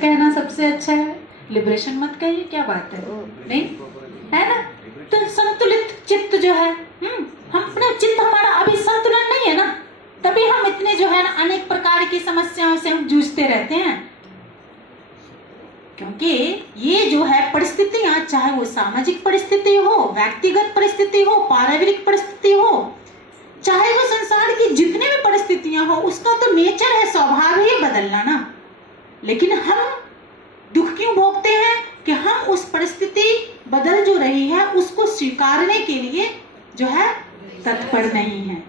कहना सबसे अच्छा है, लिबरेशन मत कहिए, क्या बात है, नहीं है ना। तो संतुलित चित्त जो है, हम अपना चित्त हमारा अभी संतुलन नहीं है ना, तभी हम इतने जो है ना अनेक प्रकार की समस्याओं से हम जूझते रहते हैं। क्योंकि ये जो है परिस्थितियां, चाहे वो सामाजिक परिस्थिति हो, व्यक्तिगत परिस्थिति हो, पारिवारिक परिस्थिति हो, चाहे वो संसार की जितने भी परिस्थितियां हो, उसका तो नेचर है, स्वभाव ही बदलना ना। लेकिन हम दुख क्यों भोगते हैं कि हम उस परिस्थिति बदल जो रही है उसको स्वीकारने के लिए जो है तत्पर नहीं है,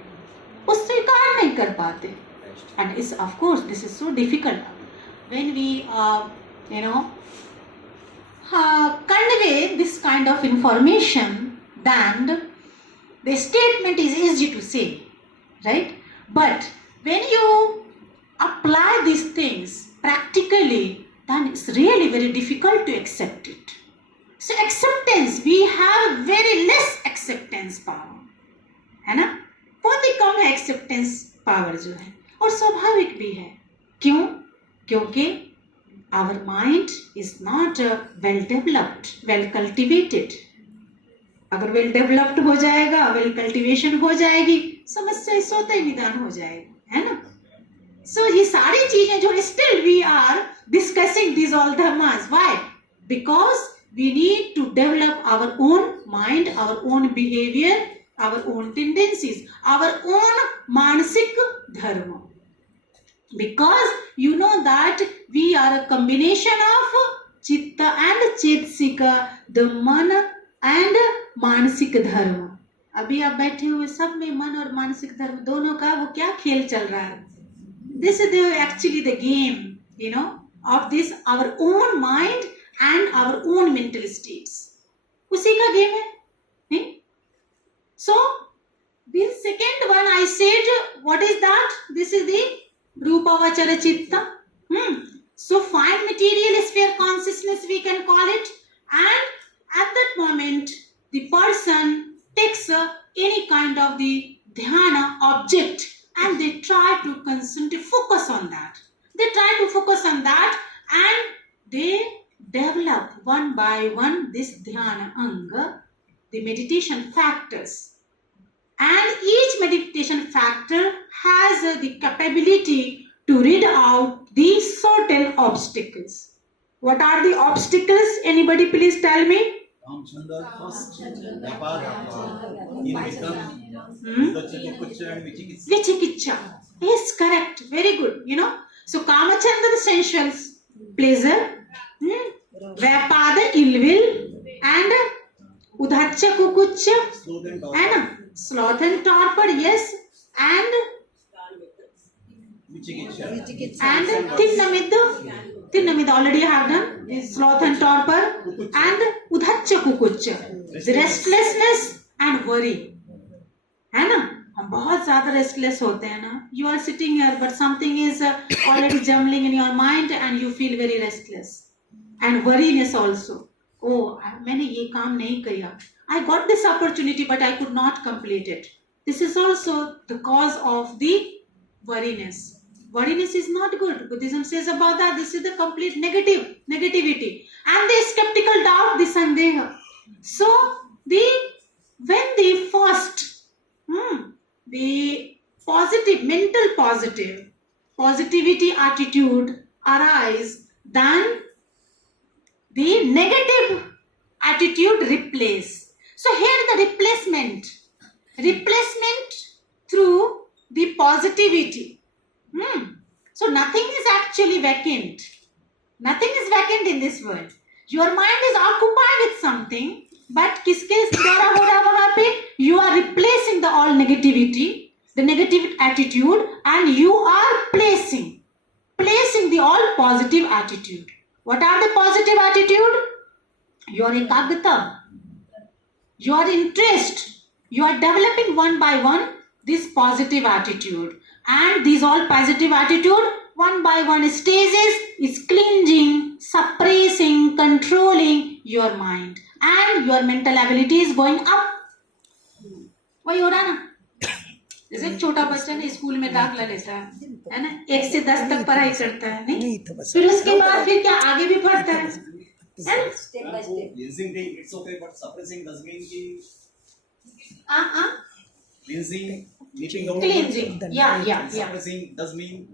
उस स्वीकार नहीं कर पाते। And is of course this is so difficult when we convey this kind of information, then the statement is easy to say, right? But when you apply these things practically, then it's really very difficult to accept it. So acceptance, we have very less acceptance power, है ना, बहुत ही कम है acceptance power जो है, और स्वाभाविक भी है। क्यों? क्योंकि our mind is not well developed, well cultivated. अगर वेल डेवलप्ड हो जाएगा, वेल कल्टीवेशन हो जाएगी, समस्या स्वतः ही निदान हो जाएगा, है ना। सो ये सारी चीजें जो still we are discussing this all dharmas, why? Because we need to develop our own mind, our own behaviour, our own tendencies, our own मानसिक धर्म। Because you know that we are a combination of chitta and chetsika, the मन and मानसिक धर्म। अभी आप बैठे हुए सब में मन और मानसिक धर्म दोनों का वो क्या खेल चल रहा है? This is actually the game, you know, of this our own mind and our own mental states. उसी का गेम है, नहीं? So this second one I said, what is that? This is the Rupa Vachara Chitta. So fine material sphere consciousness we can call it, and at that moment the person takes any kind of the dhyana object and they try to concentrate, focus on that. They try to focus on that and they develop one by one this dhyana anga, the meditation factors. And each meditation factor has the capability to rid out these certain obstacles. What are the obstacles? Anybody please tell me? Vichikiccha. Yes, correct. Very good. You know, so Kamachanda, the sensual pleasure, Vyapada, ill will, and Udhacha, kukucha, and sloth and torpor, yes, and Thinnamidha already I have done, is sloth and torpor, and Udhacha kukucha, the restlessness and worry, है ना। हम बहुत ज़्यादा restless होते हैं ना, you are sitting here but something is already jumbling in your mind and you feel very restless and worriness also. Oh, मैंने ये काम नहीं किया, I got this opportunity but I could not complete it. This is also the cause of the worriness. Worriness is not good. Buddhism says about that, this is the complete negativity. And the skeptical doubt, the sandeha. So, when the first, the positive, mental positivity attitude arise, then the negative attitude replace. So here the replacement through the positivity. So nothing is actually vacant. Nothing is vacant in this world. Your mind is occupied with something, but किसके द्वारा हो रहा है वहाँ पे? You are replacing the all negativity, the negative attitude, and you are placing the all positive attitude. What are the positive attitude? Your ekagrata, your interest, you are developing one by one this positive attitude, and these all positive attitude one by one stages is cleansing, suppressing, controlling your mind, and your mental ability is going up. वही हो रहा ना, जैसे एक छोटा बच्चा ना school में दाखला लेता है ना, 1 से 10 तक पढ़ाई करता है, नहीं फिर उसके बाद फिर क्या आगे भी पढ़ता है ना? Cleansing thing, it's okay, but suppressing does mean कि cleansing, nipping out. Cleansing, yeah. Suppressing does mean.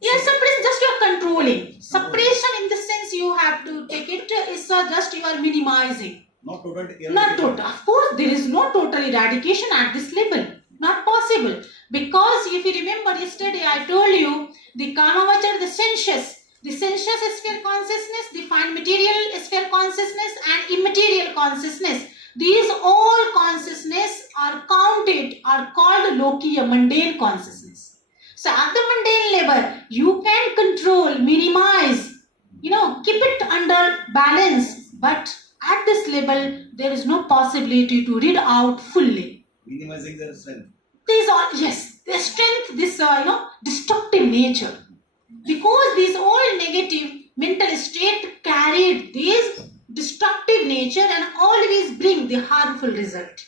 Yeah, suppress, just you're controlling. Suppression in the sense you have to take it is just you are minimizing. Not total. Not total. Of course, there is no total eradication at this level. Not possible. Because if you remember yesterday, I told you the Kamavachar, the sensuous sphere consciousness, the fine material sphere consciousness, and immaterial consciousness. These all consciousness are counted, are called Lokiya, mundane consciousness. So at the mundane level, you can control, minimize, keep it under balance. But at this level, there is no possibility to read out fully. Minimizing their strength. These are, yes, their strength, this, destructive nature. Because these all negative mental state carried this destructive nature and always bring the harmful result.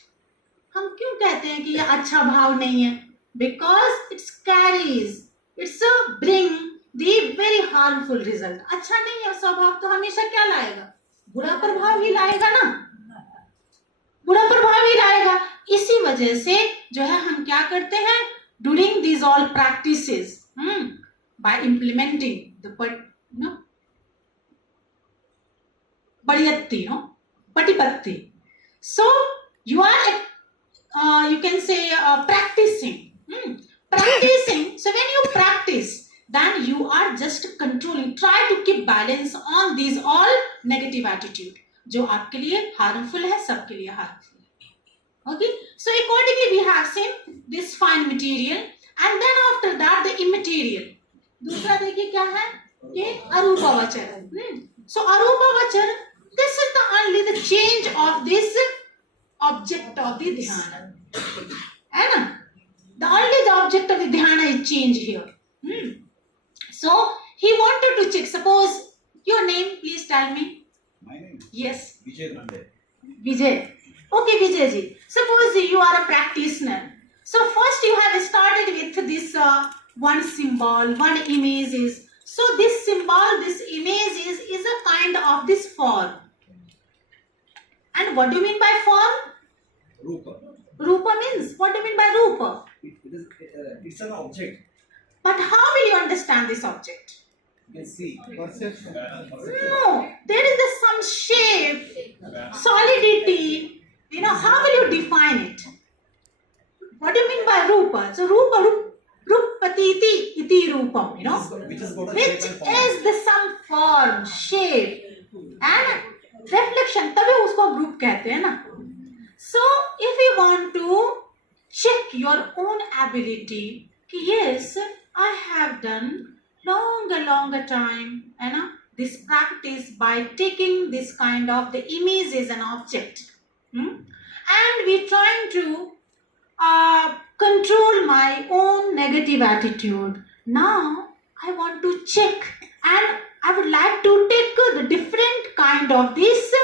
हम क्यों कहते हैं कि ये अच्छा भाव नहीं है? Because it carries, it's bring the very harmful result. अच्छा नहीं है स्वभाव तो हमेशा क्या लाएगा? बुरा प्रभाव ही लाएगा ना, बुरा प्रभाव ही लाएगा. इसी वजह से जो है हम क्या करते हैं? During these all practices, by implementing the patipatti. So you are, you can say, practicing. Practicing. So when you practice, then you are just controlling. Try to keep balance on these all negative attitude. जो आपके लिए harmful है, सबके लिए harmful है. Okay. So accordingly, we have seen this fine material, and then after that the immaterial. दूसरा देखिए क्या है? ये अरूपवचर. So अरूपवचर, this is the only the change of this object of the dhyana. है ना? The only the object of the dhyana is changed here. So he wanted to check. Suppose your name, please tell me. My name? Yes. Vijay Nande. Vijay. Okay, Vijay ji. Suppose you are a practitioner. So first you have started with this one symbol, one image is. So this symbol, this image is a kind of this form. And what do you mean by form? Rupa. Rupa means, what do you mean by Rupa? It's an object. But how will you understand this object? You can see. Perception. No, there is some shape, solidity. How will you define it? What do you mean by Rupa? So Rupa, Rupatiti iti Rupam, Which is the some form, shape, and reflection. तभी उसको group कहते हैं ना. So if you want to check your own ability, yes, I have done longer time, this practice by taking this kind of the image as an object, and we trying to control my own negative attitude. Now I want to check, and I would like to take the different kind of this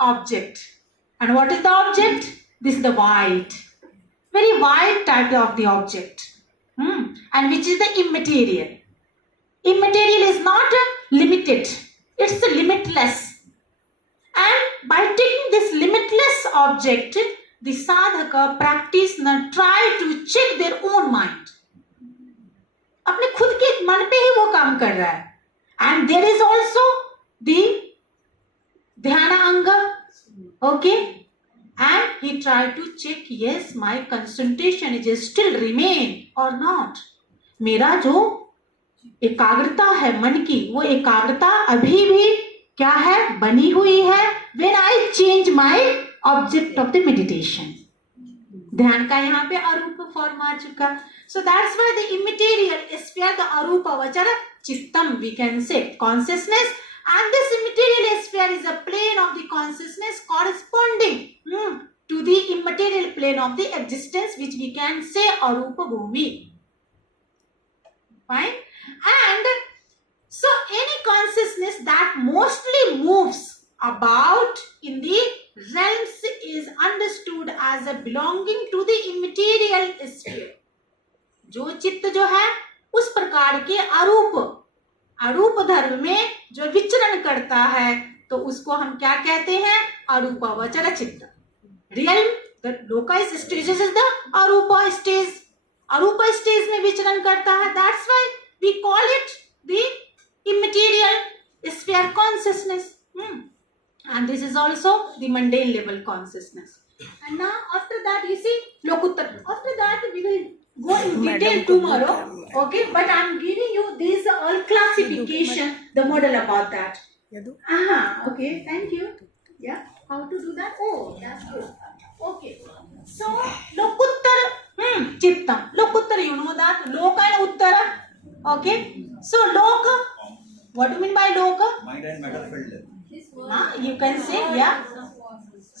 object. And what is the object? This is the white, very white type of the object, and which is the immaterial. Immaterial is not limited, it's limitless. And by taking this limitless object, the sadhaka practitioner try to check their own mind. अपने खुद के मन पे ही वो काम कर रहा है. And there is also the dhyana anga. Okay. And he tried to check, yes, my concentration is still remain or not. मेरा जो एकाग्रता है मन की, वो एकाग्रता अभी भी क्या है? बनी हुई है. When I change my object of the meditation. ध्यान का यहाँ पे अरूप फॉर्म आ चुका. So that's why the immaterial sphere, the arupa vachara chittam, we can say consciousness, and this immaterial sphere is a plane of the consciousness corresponding to the immaterial plane of the existence, which we can say arupa bhumi. Fine. And so any consciousness that mostly moves about in the realms is understood as a belonging to the immaterial जो विचरण करता है तो उसको हम क्या कहते हैं? अरूपावचर चित्त. रियल द लोकाइज stages is the arupa stage. अरूपा स्टेज में विचरण करता है. That's why we call it the immaterial sphere consciousness. And this is also the mundane level consciousness. And now after that you see Lokuttar. After that we will go in detail tomorrow. Okay, but I am giving you these all classification, the model about that. Okay, thank you. Yeah, how to do that? Oh, that's good. Okay, so Lokuttar Chittam. Lokuttar, you know that. Loka and Uttara. Okay, so Loka. What do you mean by Loka? Mind and matter filled. You can say, yeah.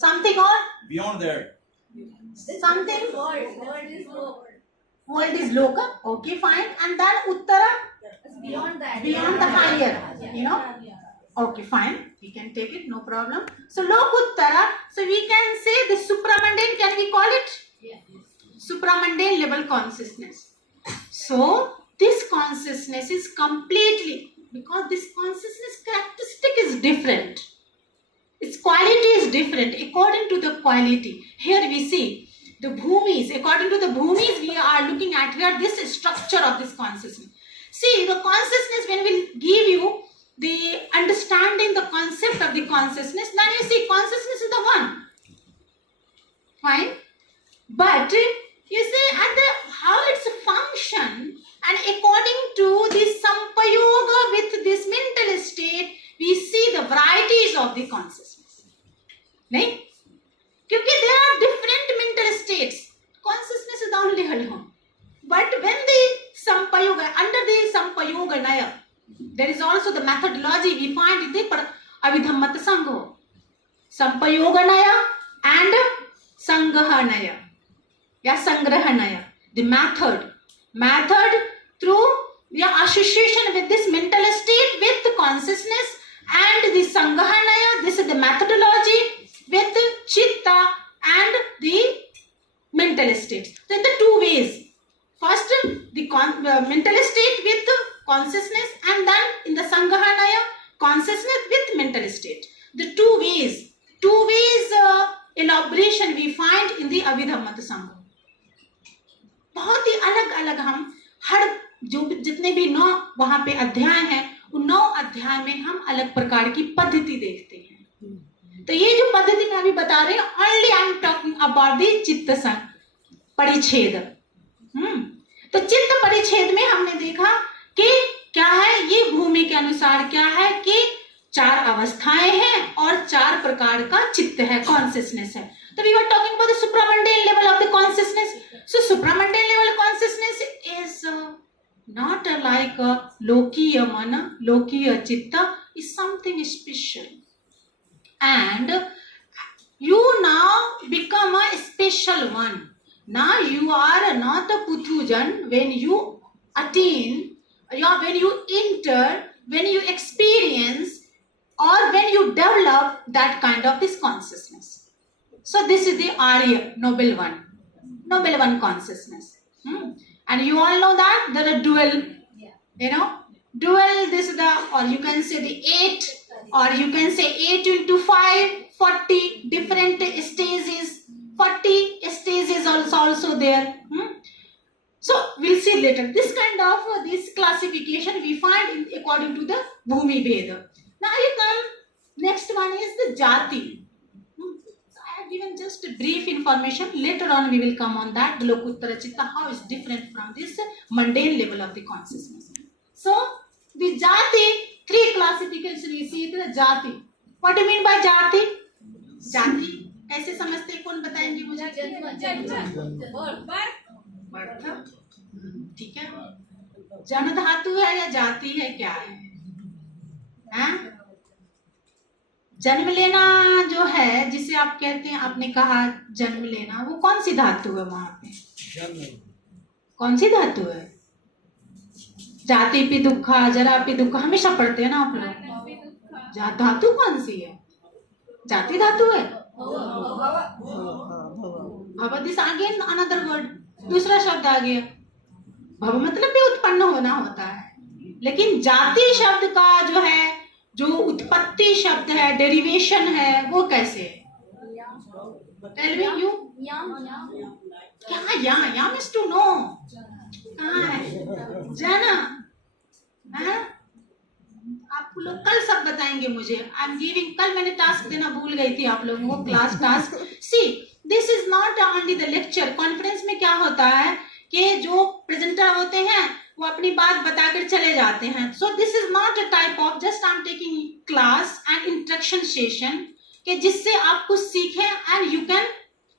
Something or Beyond that. something. World is Loka. Okay, fine. And then Uttara, Beyond that. beyond the higher. You know. Okay, fine. We can take it, no problem. So Lokuttara. So we can say the supramundane. Can we call it supramundane level consciousness? So this consciousness is completely, because this consciousness characteristic is different. Its quality is different according to the quality. Here we see the bhumis. According to the bhumis, we are looking at here this structure of this consciousness. See, the consciousness, when we give you the understanding the concept of the consciousness, then you see consciousness is the one. Fine. But you see at the how its function, and according to this sampayoga with this mental state, we see the varieties of the consciousness. Right? Because there are different mental states. Consciousness is the only home. But when the sampayoga, under the sampayoga naya, there is also the methodology we find in the Abhidhammat Sangha. Sampayoga naya and Sangaha naya. Yeah, Sangraha naya. The method through the association with this mental state with the consciousness and the Sangahanaya. This is the methodology with the Chitta and the mental state. So in the two ways. First, the mental state with the consciousness, and then in the Sangahanaya, consciousness with mental state. The two ways elaboration we find in the Abhidhammat Sangha. बहुत ही अलग अलग हम हर जो जितने भी 9 वहां पे अध्याय हैं, उन 9 अध्याय में हम अलग प्रकार की पद्धति देखते हैं. तो ये जो पद्धति मैं अभी बता रही हूँ, only I am talking about the चित्त परिच्छेद. तो चित्त परिच्छेद में हमने देखा कि क्या है, ये भूमि के अनुसार क्या है कि 4 अवस्थाएं हैं और 4 प्रकार का चित्त है, कॉन्शियसनेस है. So we were talking about the supramundane level of the consciousness. So supramundane level consciousness is not like a lokiya mana, lokiya chitta, is something special. And you now become a special one. Now you are not a puthujan when you attain, when you enter, when you experience, or when you develop that kind of this consciousness. So this is the Arya, noble one consciousness. And you all know that there are dual, dual, this is the, or you can say the 8, or you can say 8 into 5, 40 different stages, 40 stages also there. So we'll see later. This kind of, this classification we find according to the Bhumi Veda. Now you come, next one is the Jati. Given just a brief information. Later on we will come on that, the Lokuttara Chitta, how is different from this mundane level of the consciousness. So the Jati, 3 classification we see it, the Jati. What do you mean by Jati? Jati ऐसे समझते हैं, कौन बताएंगे मुझे? ठीक है, जन धातु है या जाति है, क्या है? जन्म लेना जो है, जिसे आप कहते हैं, आपने कहा जन्म लेना, वो कौन सी धातु है वहां पे? कौन सी धातु है? जाति पी दुखा, जरा पी दुखा, हमेशा पढ़ते हैं ना आप लोग. धातु कौन सी है? जाति धातु है. भव, दिस अगेन अनदर वर्ड, दूसरा शब्द आ गया. भव मतलब भी उत्पन्न होना होता है, लेकिन जाति शब्द का जो है उत्पत्ति शब्द है, डेरिवेशन है, वो कैसे? Tell me you. क्या या मीन्स टू नो, कहाँ है जाना? है आप लोग कल सब बताएंगे मुझे। आई एम गिविंग, कल मैंने टास्क देना भूल गई थी आप लोगों को, class task. See this is not only the lecture. Conference में क्या होता है कि जो प्रेजेंटर होते हैं वो अपनी बात बताकर चले जाते हैं। So this is not a type of, just I am taking class and instruction session, कि जिससे आप कुछ सीखें and you can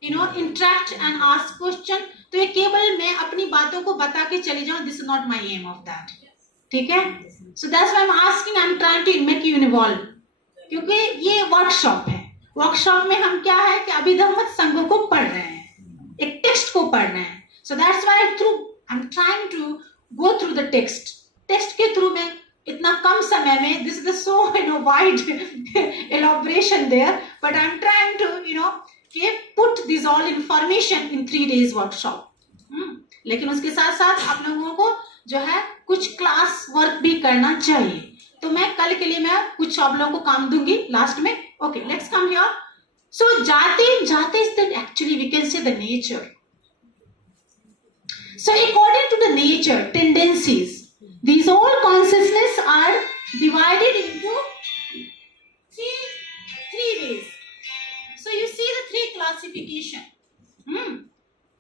interact and ask question. तो ये केवल मैं अपनी बातों को बता के चली जाऊं, this is not my aim of that. ठीक है, so that's why I am asking, I am trying to make you involve, क्योंकि ये वर्कशॉप है। वर्कशॉप में हम क्या है कि अभिधम्म संघ को पढ़ रहे हैं, एक टेक्स्ट को पढ़ रहे हैं। So that's why I am trying to go through the text के थ्रू में इतना कम समय में, this is so wide elaboration there, but I'm trying to put this all information in 3 days workshop। लेकिन उसके साथ साथ आप लोगों को जो है कुछ क्लास वर्क भी करना चाहिए। तो मैं कल के लिए मैं कुछ आप लोगों को काम दूंगी लास्ट में। Okay, let's come here. So jati is the, actually we can say the nature. So according to the nature, tendencies, these all consciousness are divided into three ways. So you see the 3 classification.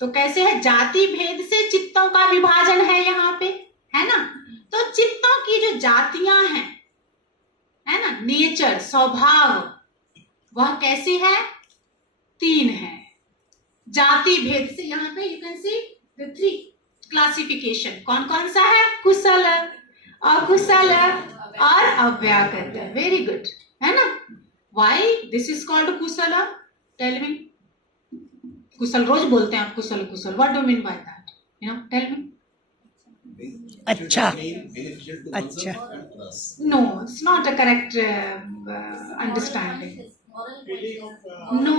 तो कैसे है? जाति भेद से चित्तों का विभाजन है यहाँ पे, है ना? तो चित्तों की जो जातियां हैं, है ना, नेचर, स्वभाव, वह कैसी है? 3 है। जाति भेद से यहाँ पे you can see the 3 classification. कौन कौन सा है? कुशल, अकुशल और अव्याकृत। वेरी गुड, है ना? Why this is called kushal? Tell me. कुशल रोज बोलते हैं आप, कुशल कुशल, what do mean by that? Tell me. अच्छा, अच्छा। No, it's not a correct understanding. No,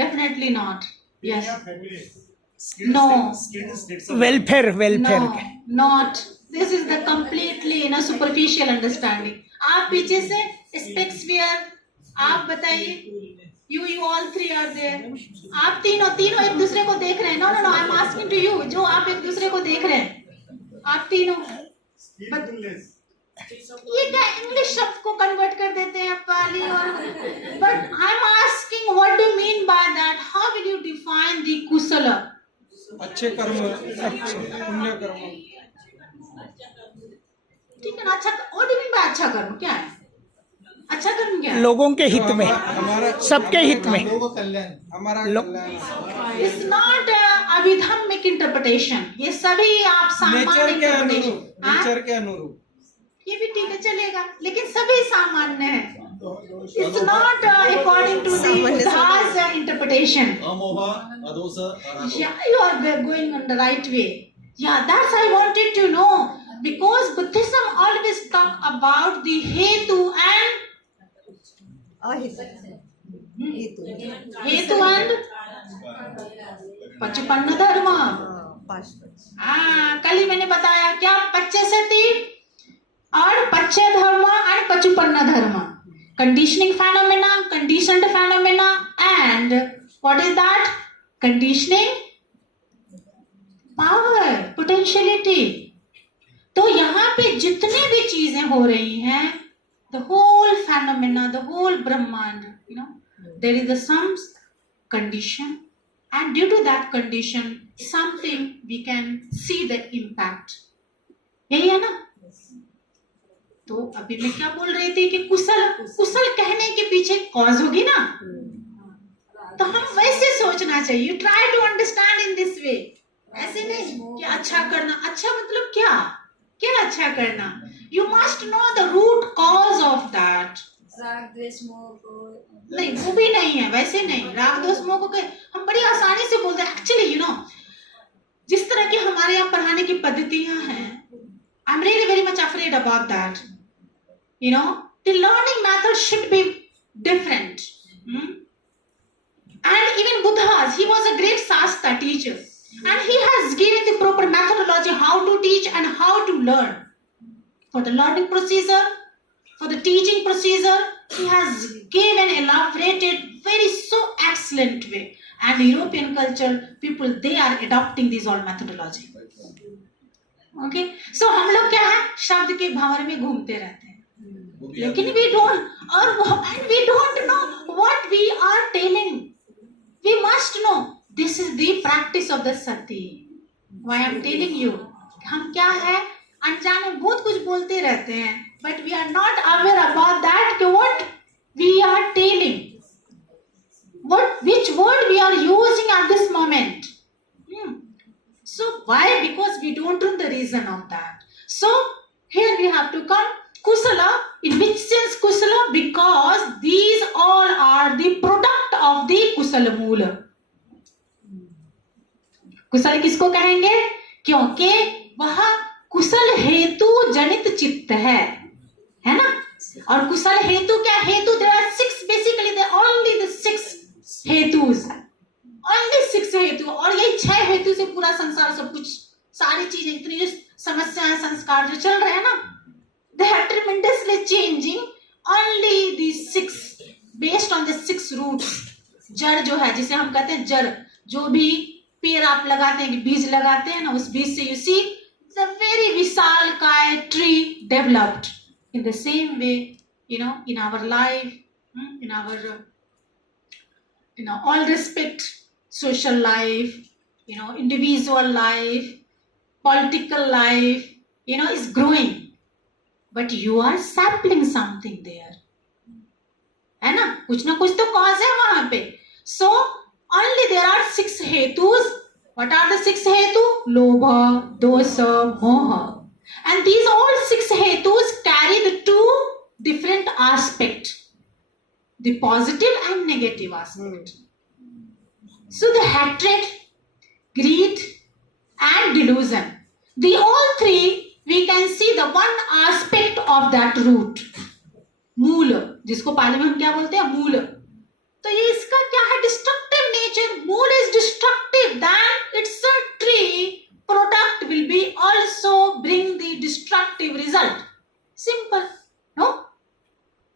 definitely not. Yes. No. Welfare No, not. This is the completely superficial understanding. आप पीछे से specs wear, आप बताइए। You all 3 are there. आप तीनों एक दूसरे को देख रहे हैं। No, I'm asking to you. जो आप एक दूसरे को देख रहे हैं, आप तीनों। ये क्या इंग्लिश शब्द को कन्वर्ट कर देते हैं पाली और, but I am asking what do mean by that? How will you define the kushal? अच्छे कर्म, पुण्य कर्म। ठीक है ना? अच्छा, व्हाट डू मीन बाय अच्छा कर्म? क्या है अच्छा कर्म? क्या है? लोगों के हित में, सबके हित में। हमारा इट्स नॉट अभिधम्मिक इंटरप्रिटेशन। ये सभी आप सामान्य इंटरप्रिटेशन, नेचर के अनुरूप। ये भी ठीक है, चलेगा, लेकिन सभी सामान्य है। It's not according to the Buddha's interpretation. Yeah, you are going on the right way. Yeah, that's I wanted to know, because Buddhism always talk about the hetu and पचपन्न धर्म। कल ही मैंने बताया क्या? पच्चसति और पच्चे धर्म और पचपन्न धर्म। Conditioning phenomena, conditioned phenomena and what is that? Conditioning power, potentiality. तो यहाँ पे जितने भी चीजें हो रही हैं, the whole phenomena, the whole Brahmand, there is some condition, and due to that condition, something we can see the impact. यही है ना? तो अभी मैं क्या बोल रही थी कि कुशल कहने के पीछे कॉज होगी ना, तो हम वैसे सोचना चाहिए। You try to understand in this way. ऐसे नहीं कि अच्छा करना, अच्छा मतलब क्या अच्छा करना? You must know the root cause of that. नहीं, वो भी नहीं है, वैसे नहीं। राग द्वेष मोह को हम बड़ी आसानी से बोलते हैं। एक्चुअली जिस तरह की हमारे यहाँ पढ़ाने की पद्धतियां हैं, I am really very much afraid about that. The learning method should be different. And even Buddha, he was a great Shastra teacher, and he has given the proper methodology how to teach and how to learn. For the learning procedure, for the teaching procedure, he has given elaborated very so excellent way, and European culture people they are adopting these all methodology. Okay, so हम लोग क्या है शब्द के भंवर में घूमते रहते हैं, लेकिन we don't know what we are telling. We must know this is the practice of the sati. Why I am telling you, हम क्या है अनजाने बहुत कुछ बोलते रहते हैं, but we are not aware about that कि what we are telling, which word we are using at this moment. So why? Because we don't know the reason of that. So here we have to come kusala. In which sense kusala? Because these all are the product of the kusala moola. कुशल किसको कहेंगे? क्योंकि वह कुशल हेतु जनित चित्त है ना? और कुशल हेतु क्या? हेतु there are six, basically there are only the six हेतुस, only six हेतु, और यही 6 हेतु से पूरा संसार सब कुछ सारी चीजें इतनी समस्याएं संस्कार जो चल रहे हैं ना, they are tremendously changing only these 6 based on the 6 roots. जड़ जो है जिसे हम कहते हैं जड़, जो भी पेड़ आप लगाते हैं, बीज लगाते हैं ना, उस बीज से you see the very विशालकाय tree developed. In the same way, in our life, in our all respect, social life, individual life, political life, is growing, but you are sampling something there, है ना? कुछ ना कुछ तो cause है वहां पे. So only there are 6 hetus. What are the 6 hetu? Lobha, dosa, moha. And these all 6 hetus carry the 2 different aspects, the positive and negative aspect. So the hatred, greed and delusion, the all 3 we can see the one aspect of that root, मूल, जिसको पाली में हम क्या बोलते हैं? मूल. तो ये इसका क्या है? Destructive nature. Mool is destructive, then its a tree product will be also bring the destructive result. Simple, no?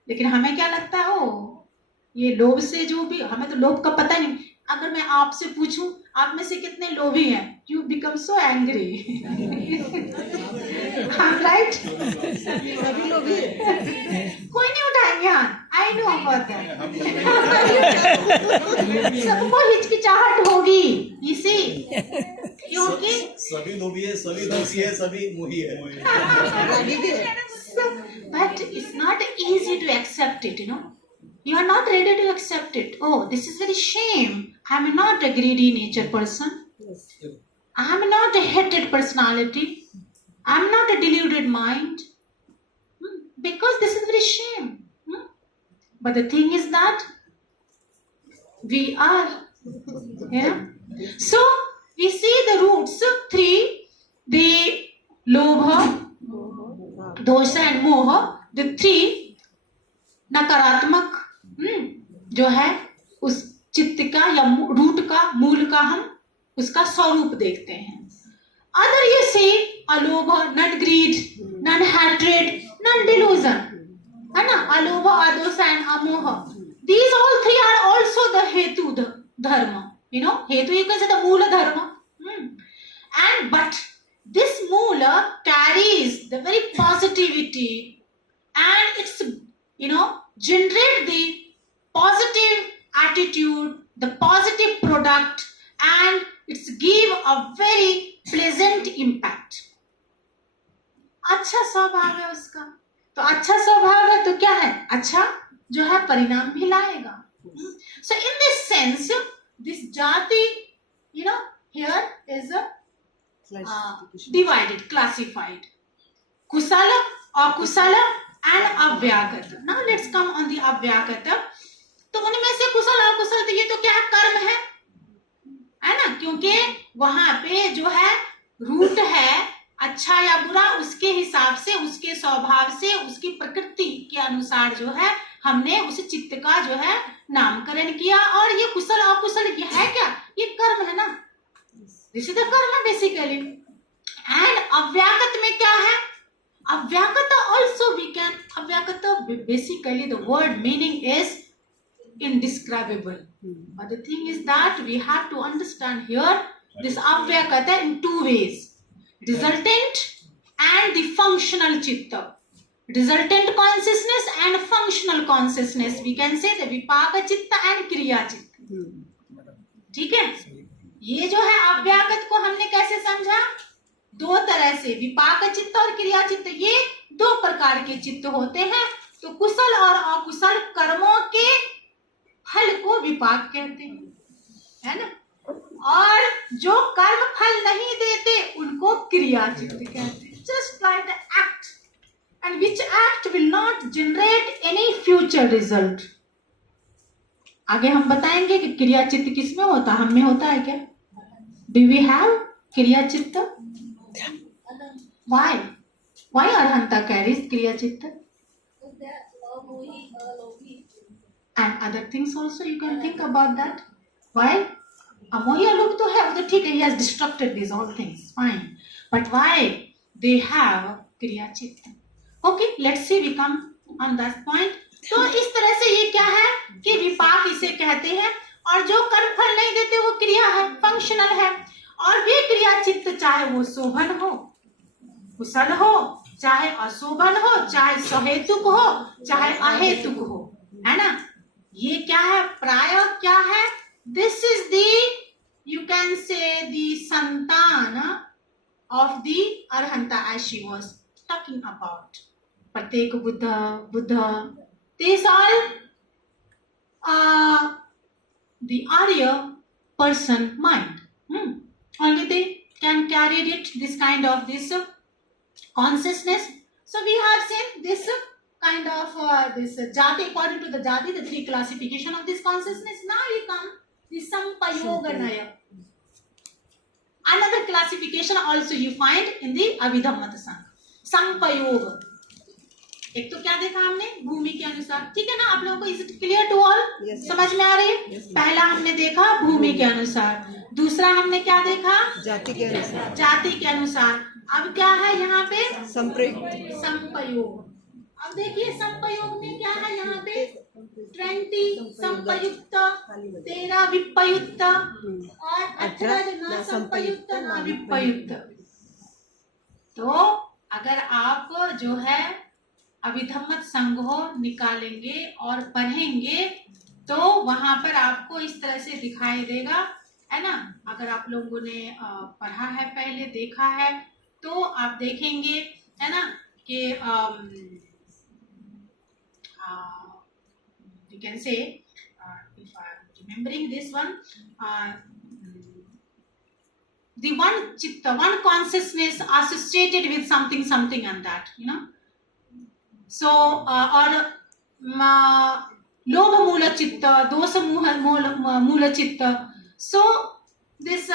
लेकिन हमें क्या लगता है? ये लोभ से जो भी, हमें तो लोभ का पता नहीं. अगर मैं आपसे पूछूं आप में से कितने लोभी हैं, you become so angry. I'm right? कोई नहीं उठाएंगे हाथ. I know about that. सबको हिचकिचाहट होगी, you see? क्योंकि सभी लोभी है, सभी दोषी है, सभी मोही है. But it's not easy to accept it, You are not ready to accept it. Oh, this is very shame. I am not a greedy nature person. I am not a hated personality. I am not a deluded mind. Because this is very shame. But the thing is that we are. Yeah. So we see the roots 3, the lobha, dosha and moha, the 3 नकारात्मक जो है उस चित्त का या root का, मूल का हम उसका स्वरूप देखते हैं. Other you see alobha, non greed, non hatred, non delusion, है ना? alobha, adosa and amoha. These all 3 are also the hetu dharma. Hetu you can say the moola dharma. And but this moola carries the very positivity, and it's generate the positive attitude, the positive product, and it's give a very pleasant impact. अच्छा स्वभाव है उसका. तो अच्छा स्वभाव है तो क्या है? अच्छा जो है परिणाम भी लाएगा. So in this sense, this jati, here is divided, classified. Kusala, akusala and अव्यागत. Now let's come on the अव्यागत. तो उनमें से कुशल अकुशल, तो ये तो क्या कर्म है ना? क्योंकि वहां पे जो है रूट है, अच्छा या बुरा उसके हिसाब से, उसके स्वभाव से, उसकी प्रकृति के अनुसार जो है हमने उस चित्त का जो है नामकरण किया. और ये कुशल अकुशल ये है क्या? ये कर्म है ना. दिस इज द कर्म बेसिकली. एंड अव्यागत में क्या है? Avyakata also we can, Avyakata basically the word meaning is indescribable. But the thing is that we have to understand here this Avyakata in two ways. Resultant and the functional chitta. Resultant consciousness and functional consciousness. We can say the Vipaka chitta and Kriya chitta. ठीक है, ये जो है अव्याकृत को हमने कैसे समझा? दो तरह से, विपाक चित्त और क्रिया चित्त, ये दो प्रकार के चित्त होते हैं. तो कुशल और अकुशल कर्मों के फल को विपाक कहते हैं, है ना, और जो कर्म फल नहीं देते उनको क्रिया चित्त कहते हैं. Just like the act, and which act will not generate any future result. आगे हम बताएंगे कि क्रिया चित्त किसमें होता है, हम में होता है क्या? डू वी हैव क्रिया चित्त? Why Arhanta carries Kriya Chitta? And other things also you can think about that. Why? Amohi Alok to have the ठीक है, he has destructed these all things, fine. But why they have Kriya Chitta? Okay, let's see, we come on that point. तो इस तरह से ये क्या है कि विपाक इसे कहते हैं, और जो कर्म फल नहीं देते वो क्रिया है, फंक्शनल है. और वे क्रिया चित्त चाहे वो शोभन हो, कुशल हो, चाहे अशोभन हो, चाहे सहेतुक हो, चाहे अहेतुक हो, है ना. ये क्या है, प्राय क्या है, this is the, you can say the santan of the arahanta, as she was talking about. प्रत्येक Buddha these all the Arya person mind. Only they can carry it, this kind of this consciousness. So we have seen this kind of this jati, according to the jati, the three classification of this consciousness. Now we come the sampayoganaya. Another classification also you find in the Abhidhamma Sangha. Sampayoga. एक तो क्या देखा हमने, भूमि के अनुसार, ठीक है ना. आप लोगों को is it clear to all, समझ में आ रही है? पहला हमने देखा भूमि के अनुसार, दूसरा हमने क्या देखा, जाति के अनुसार. जाति के अनुसार. अब क्या है यहाँ पे, संप्रयुक्त, संपयोग. अब देखिए संपयोग में क्या है यहाँ पे, 20 संपयुक्त, 13 विपयुक्त और 18 न संपयुक्त न विपयुक्त. तो अगर आप जो है अभिधम्मत संग्रह निकालेंगे और पढ़ेंगे तो वहां पर आपको इस तरह से दिखाई देगा, है ना. अगर आप लोगों ने पढ़ा है, पहले देखा है, तो आप देखेंगे, है ना, कि you can say if I am remembering this one, the one chitta, one consciousness associated with something and that, you know. So और लोभ मूल चित्त, दोष मूल चित्त. So this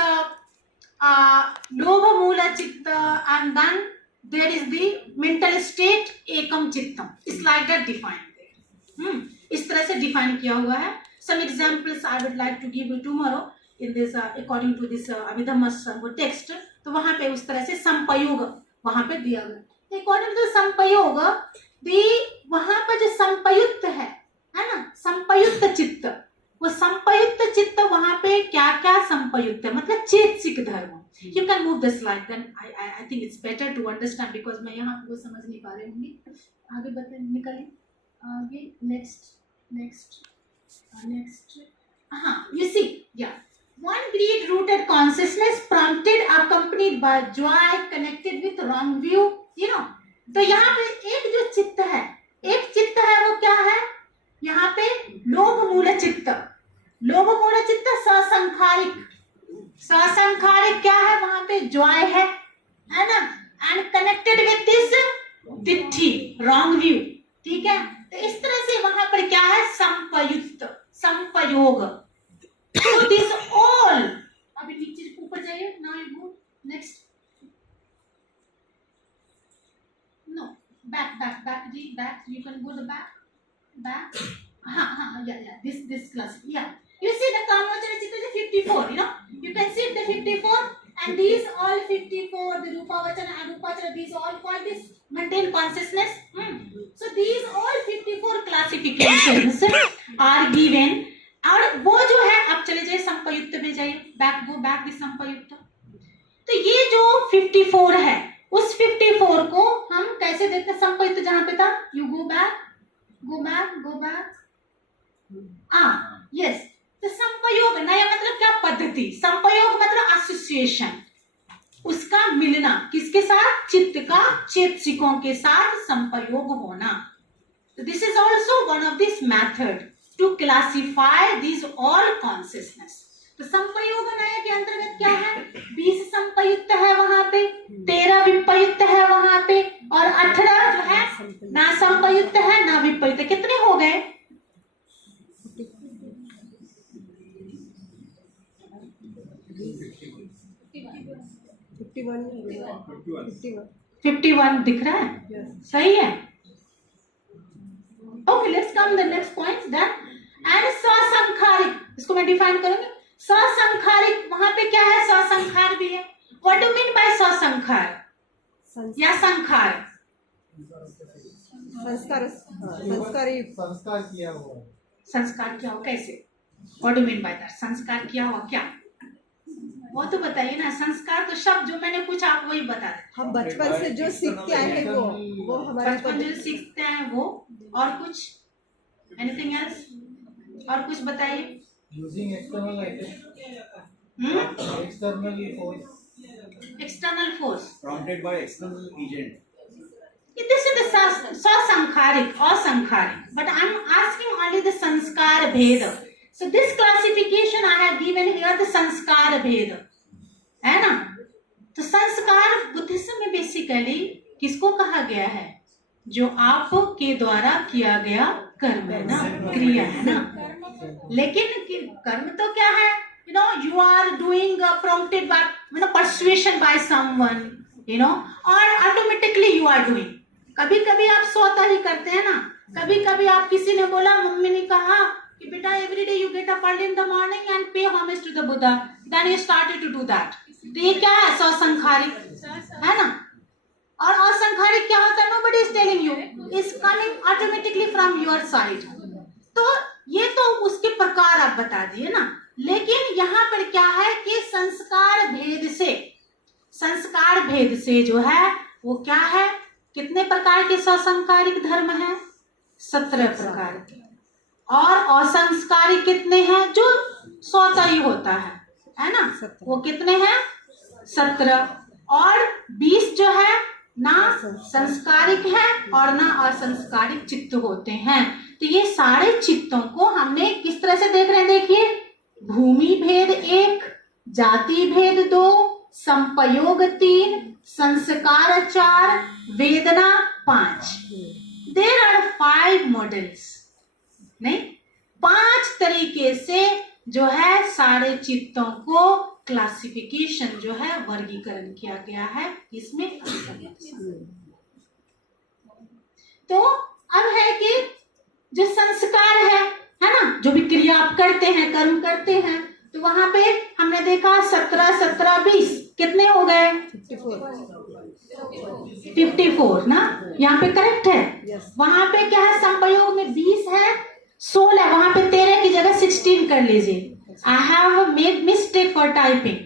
लोभ मूल चित्त, and then there is the mental state ekam chittam. It's like that defined there. इस तरह से define किया हुआ है. Some examples I would like to give you tomorrow in this according to this Abhidhamma text. तो वहाँ पे उस तरह से संपयोग वहाँ पे दिया गया. According to संपयोग, वहां पर जो संपयुक्त है ना, संपयुक्त चित्त, वो संपयुक्त चित्त वहां पे क्या क्या संपयुक्त है, मतलब चेतसिक धर्म. You can move the slide, then I think it's better to understand, because मैं यहाँ वो समझ नहीं पा रही हूँ. आगे बताए, निकलिए आगे. नेक्स्ट. हाँ, you see, yeah, one greed rooted consciousness prompted, accompanied by joy, connected with wrong view, you know. तो यहाँ पे एक जो चित्त है, एक चित्त है, वो क्या है यहाँ पे, लोभ मूल चित्त. लोभ मूल चित्त ससंखारिक, ससंखारिक क्या है वहां पे, जॉय है ना, and connected with this ditthi, wrong view. ठीक है, तो इस तरह से वहां पर क्या है, संपयुक्त, संपयोग. तो दिस ऑल, अभी नीचे ऊपर जाइए. Now you go next. No, back, जी, back. You can go the back. Yeah. This class, yeah. You see the Kamachara Chitta is 54. You know, you can see the 54, and these all 54, the Rupavachana and Rupachara, these all called this maintain consciousness. So these all 54 classifications are given. और वो जो है, अब चले जाइए संपयुक्त में जाइए, go back this संपयुक्त. तो ये जो 54 है, उस 54 को हम कैसे देखते हैं? संपयुक्त जहां पे था, यू गो बैक. यस. तो संपयोग नया मतलब क्या? पद्धति. संपयोग मतलब एसोसिएशन, उसका मिलना किसके साथ? चित्त का चेतसिकों के साथ संपयोग होना. So this is also one of this method to classify these all consciousness. तो संपयोग नया के अंतर्गत क्या है? 20 संपयुक्त है वहां पे, 13 विपयुक्त है वहां पे, और 18 जो है ना संपयुक्त है ना विपयुक्त. कितने हो गए? 51 दिख रहा है. सही है. Okay, let's come the next point. Then and sasankharik, इसको मैं डिफाइन करूंगी. ससंखारिक, वहां पे क्या है? ससंखार भी है. व्हाट डू मीन बाय ससंखार या संखार? संस्कार किया हुआ. संस्कार किया हो कैसे? What do mean by that? संस्कार किया हुआ क्या? वो तो बताइए ना. संस्कार तो शब्द जो मैंने पूछा आप वही बता दें. हम बचपन से जो सीखते आए हैं वो हमारे बचपन जो सीखते हैं वो, और कुछ? Anything else? और कुछ बताइए. Using external external force. Prompted by external agent. This is the sasankharic or sankharic, but I am asking only the sanskar bheda. So this classification I have given here, the sanskar bheda, है ना? तो संस्कार Buddhism में basically किसको कहा गया है? जो आपके द्वारा किया गया कर्म है ना, क्रिया है ना. लेकिन कर्म तो क्या है? You are doing prompted by, persuasion by someone, or automatically you are doing. कभी कभी आप स्वतः ही करते हैं ना. कभी कभी आप, किसी ने बोला, मम्मी ने कहा कि बेटा every day you get up early in the morning and pay homage to the Buddha, then you started to do that. तो ये क्या है? ससंखारिक है ना. और असंखारिक क्या होता है? Nobody is telling you, is coming automatically from your side. तो ये तो उसके प्रकार आप बता दिए ना. लेकिन यहाँ पर क्या है कि संस्कार भेद से जो है वो क्या है? कितने प्रकार के ससंस्कारिक धर्म है? 17 प्रकार के. और असंस्कारिक कितने हैं? जो स्वतः ही होता है ना, वो कितने हैं? 17. और 20 जो है ना संस्कारिक है और ना असंस्कारिक चित्त होते हैं. तो ये सारे चित्तों को हमने किस तरह से देख रहे हैं? देखिए, भूमि भेद 1, जाति भेद 2, संपयोग 3, संस्कार 4, वेदना 5. There are 5 models. नहीं, 5 तरीके से जो है सारे चित्तों को क्लासिफिकेशन जो है वर्गीकरण किया गया है इसमें. तो अब है कि जो संस्कार है ना, जो भी क्रिया आप करते हैं, कर्म करते हैं, तो वहां पे हमने देखा 17, 17, 20 कितने हो गए? 54 ना. यहाँ पे करेक्ट है. वहां पे क्या है? संपयोग में 20 है, 16. वहां पे 13 की जगह 16 कर लीजिए. I have made mistake for typing.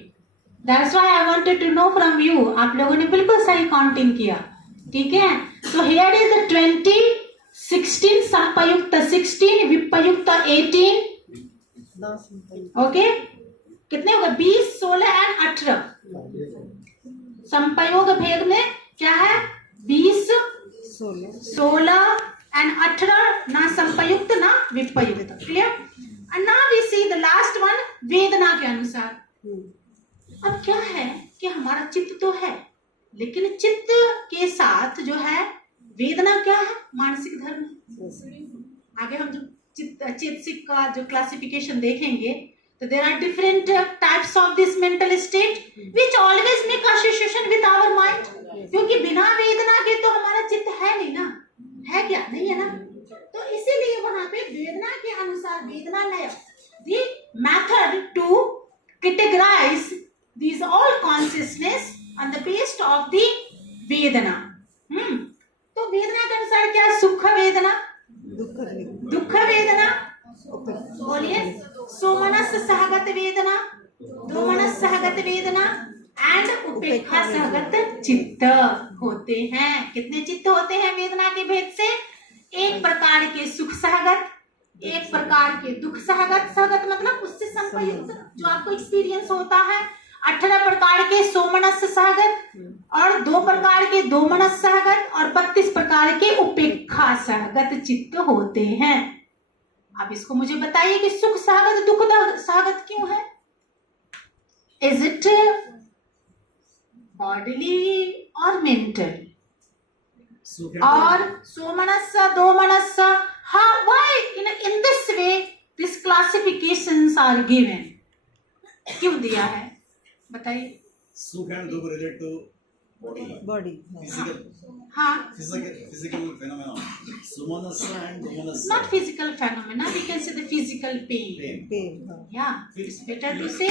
That's why I wanted to know from you. आप लोगों ने बिल्कुल सही काउंटिंग किया. ठीक है. So here is the 20, 16 संपयुक्त 16, विपयुक्त 18. Okay, कितने हो गए? 20, 16 एंड 18. संपयोग भेद में क्या है? 20, 16 एंड 18, ना संपयुक्त ना विपयुक्त. Clear? And now we see the last one, वेदना के अनुसार. अब क्या है कि हमारा चित्त तो है, लेकिन चित्त के साथ जो है वेदना क्या है? मानसिक धर्म. आगे हम जो चेतसिक का जो क्लासिफिकेशन देखेंगे, तो there are different types of this mental state which always make association with our mind. क्योंकि बिना वेदना के तो हमारा चित्त है नहीं ना. है क्या? नहीं है ना. तो इसीलिए वहां पे वेदना के अनुसार वेदना लय, the method to categorize these all consciousness on the basis of the vedana. बोलिए, सोमनस सहगत वेदना, दोमनस सहगत वेदना एंड उपेक्षा सहगत चित्त होते हैं। कितने चित्त होते हैं वेदना के भेद से? एक प्रकार के सुख सहगत, एक प्रकार के दुख सहगत, सहगत मतलब उससे संयुक्त जो आपको एक्सपीरियंस होता है। 18 प्रकार के सोमनस सहगत और 2 प्रकार के दोमनस सहगत और 32 प्रकार के उपेक्षा सहगत चित्त होते हैं। अब इसको मुझे बताइए कि सुख सहगत दुख सहगत क्यों है? इज इट बॉडीली और मेंटल? और Somanas दोमनस, how why in this way these classifications are given? क्यों दिया है बताइए? सुख एंड दुख relate to body physical phenomena. Somanasa and domanasa. Not physical phenomena, we can say the physical pain. Pain. Yeah, it's better to say.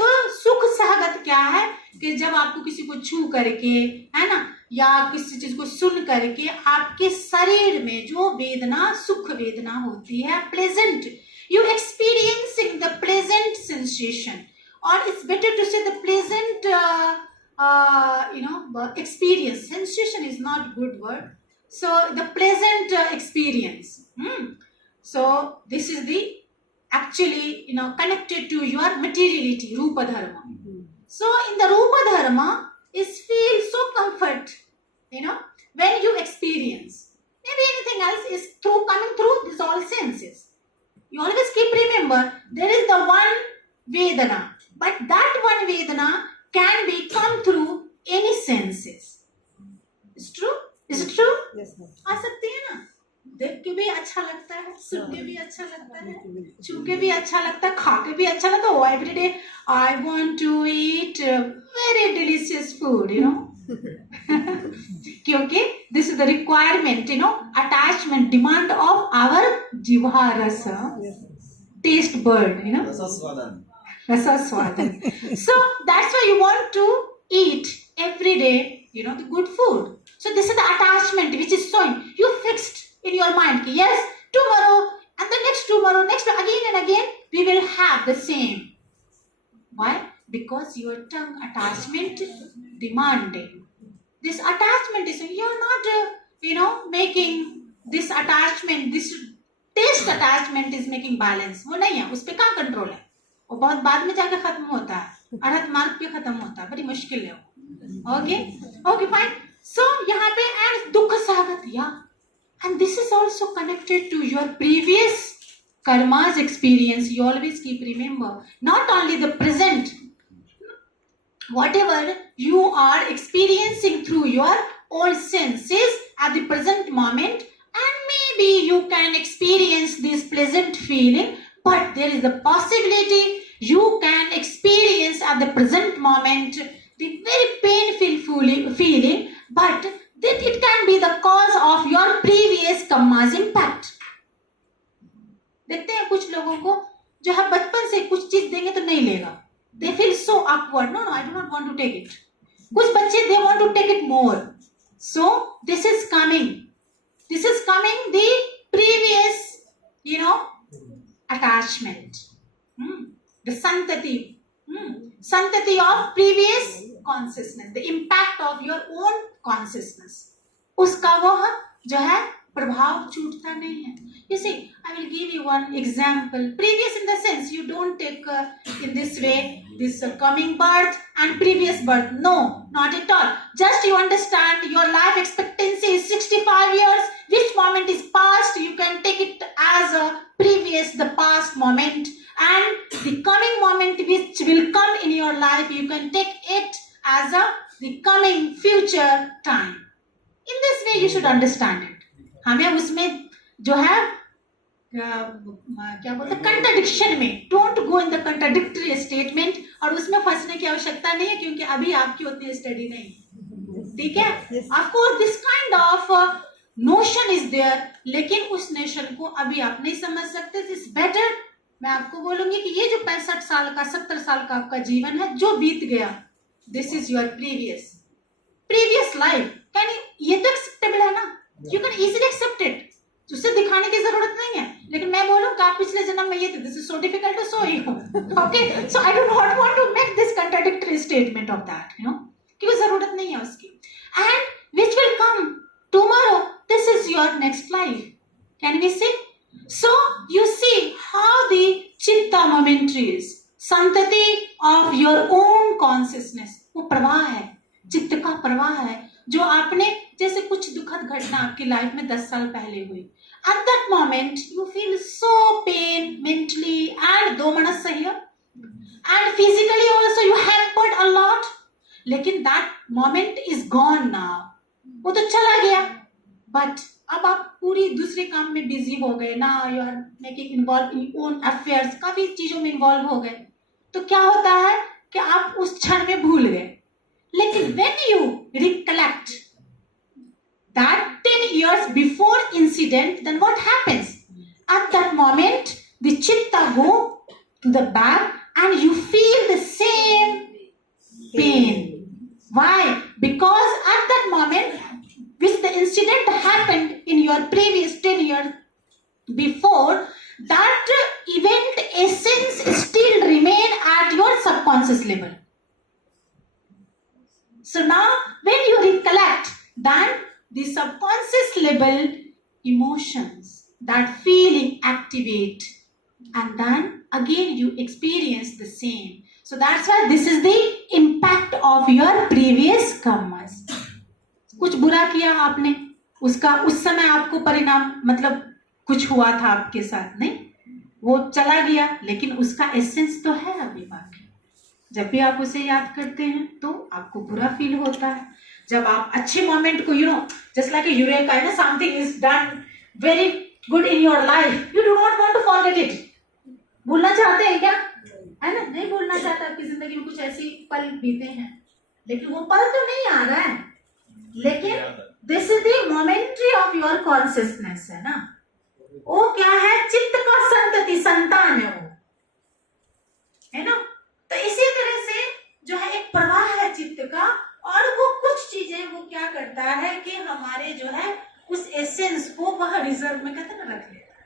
तो सुख सहगत क्या है कि जब आपको किसी को छू करके, है ना, या किसी चीज को सुन करके आपके शरीर में जो वेदना, सुख वेदना होती है, pleasant, you experiencing the pleasant sensation, or it's better to say the pleasant experience. Sensation is not good word, so the pleasant experience. So this is the actually connected to your materiality, rupa dharma. So in the rupa dharma is feel so comfort, when you experience. Maybe anything else is coming through these all senses. You always keep remember there is the one vedana, but that one vedana can be come through any senses. It's true? Is it true? Yes, ma'am. आ सकती है ना? देख के भी अच्छा लगता है, सुन के भी अच्छा लगता है, छू के भी अच्छा लगता है, खा के भी अच्छा लगता है. Oh, every day I want to eat very delicious food, क्योंकि this is the requirement, attachment, demand of our jivha rasa, taste bud, Rasaswadan. rasaswadan. So that's why you want to eat every day, the good food. So this is the attachment which is showing. You fixed in your mind, yes, tomorrow and the next tomorrow, next again and again, we will have the same. Why? Because your tongue attachment demanding. This attachment is, you are not, making this attachment, this taste attachment is making balance. वो नहीं है, उस पे कहाँ control है? वो बहुत बाद में जाकर खत्म होता है, अर्हत मार्ग पे खत्म होता है, बड़ी मुश्किल है वो. Okay, fine. So यहाँ पे and दुख Sehgal, and this is also connected to your previous karma's experience. You always keep remember, not only the present, whatever you are experiencing through your old senses at the present moment, and maybe you can experience this pleasant feeling, but there is a possibility you can experience at the present moment the very painful feeling, but that it can be the cause of your previous karma's impact. देखते हैं कुछ लोगों को जो है बचपन से कुछ चीज देंगे तो नहीं लेगा. They feel so awkward. No, I do not want to take it. कुछ बच्चे they want to take it more. So this is coming the previous, attachment. The santati of previous consciousness, the impact of your own consciousness. उसका वो जो है प्रभाव छूटता नहीं है. You see, I will give you one example. Previous in the sense you don't take in this way this coming birth and previous birth. No, not at all. Just you understand your life expectancy is 65 years. Which moment is past, you can take it as a previous, the past moment, and the coming moment which will come in your life, you can take it as the coming future time. In this way you should understand it. हमें उसमें जो है क्या बोलते हैं contradiction में, don't go in the contradictory statement, और उसमें फंसने की आवश्यकता नहीं है क्योंकि अभी आपकी उतनी स्टडी नहीं. ठीक है, आपको this kind of notion is there, लेकिन उस नोशन को अभी आप नहीं समझ सकते. दिस बेटर मैं आपको बोलूंगी कि ये जो 65 साल का 70 साल का आपका जीवन है जो बीत गया, this is your previous life. ये तो एक्सेप्टेबल है ना, you can easily accept it. उससे दिखाने की जरूरत नहीं है. लेकिन मैं बोलूं का पिछले जन्म में ये थे, this is so difficult to show you, okay, so I do not want to make this contradictory statement of that, you know, क्योंकि जरूरत नहीं है उसकी. And which will come tomorrow, this is your next life. Can we see? So you see how the chitta momentary is, संतति of your own consciousness. वो प्रवाह है, चित्त का प्रवाह है, जो आपने जैसे कुछ दुखद घटना आपकी लाइफ में 10 साल पहले हुई. At that moment you feel so pain mentally and domanassa here, and physically also you hampered a lot. लेकिन that moment is gone now. वो तो चला गया. But अब आप पूरी दूसरे काम में बिजी हो गए ना, you are making involve in own affairs, काफी चीजों में इन्वॉल्व हो गए. तो क्या होता है कि आप उस क्षण में भूल गए. लेकिन when you recollect that 10 years before incident, then what happens? At that moment the chitta go to the back and you feel the same pain. Why? Because at that moment which the incident happened in your previous 10 years before, that event essence still remain at your subconscious level. So now when you recollect, then the subconscious level emotions, that feeling activate, and then again you experience the same. So that's why this is the impact of your previous karmas. कुछ बुरा किया आपने, उसका उस समय आपको परिणाम, मतलब कुछ हुआ था आपके साथ, नहीं, वो चला गया, लेकिन उसका एसेंस तो है अभी बाकी. जब भी आप उसे याद करते हैं तो आपको बुरा फील होता है. जब आप अच्छे मोमेंट को, you know, just like eureka है ना, something is done very good in your life, you do not want to forget it. भूलना चाहते हैं क्या? है ना, नहीं भूलना चाहता. आपकी जिंदगी में कुछ ऐसी पल बीते हैं, लेकिन वो पल तो नहीं आ रहा है, लेकिन this is the momentary of your consciousness, है ना. वो क्या है? चित्त का संतति, संतान है वो, है ना. तो इसी तरह से जो है एक प्रवाह है चित्त का, और वो कुछ चीजें वो क्या करता है कि हमारे जो है उस एसेंस को वह रिजर्व में कहते ना रख लेता है,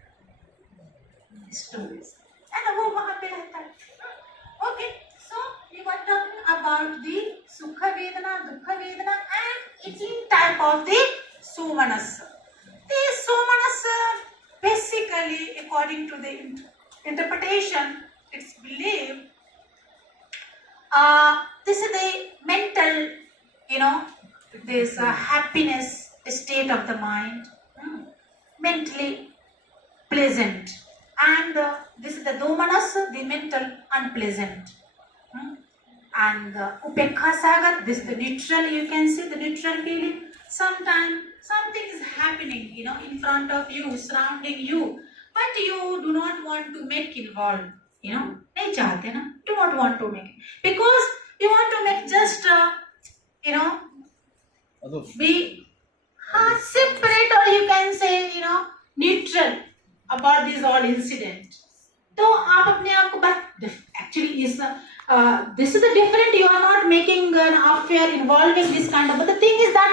स्टोरेज, है ना, वो वहां पे रहता है. Okay, so we were talking about the sukha vedana, dukha vedana, and 18 type of the somanassa. The somanassa, basically according to the interpretation, it's believed this is the mental, you know, this happiness state of the mind, mentally pleasant, and this is the domanassa, the mental unpleasant. And upekha sagat, this is the neutral, you can see the neutral feeling. Sometimes something is happening, you know, in front of you, surrounding you, but you do not want to make involved, you know, nahi chahte na, do not want to make it, because you want to make just you know, be separate, or you can say, you know, neutral about this all incident. तो आप अपने आप को actually is this is the different, you are not making an affair involving this kind of, but the thing is that